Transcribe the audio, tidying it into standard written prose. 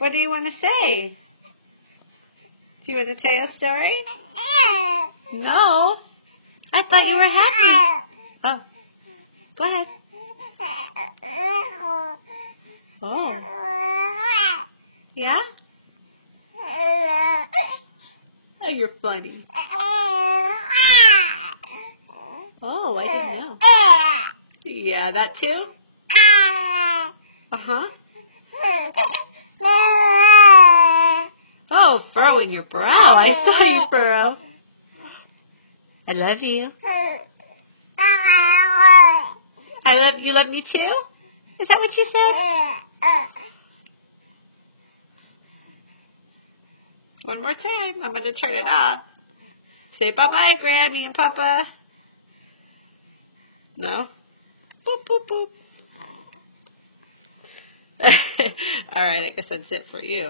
What do you want to say? Do you want to tell a story? No. I thought you were happy. Oh. Go ahead. Oh. Yeah? Oh, you're funny. Oh, I didn't know. Yeah, that too? Uh-huh. Oh, furrowing your brow. I saw you furrow. I love you. You love me too? Is that what you said? One more time. I'm going to turn it off. Say bye-bye, Grammy and Papa. No? Boop, boop, boop. All right, I guess that's it for you.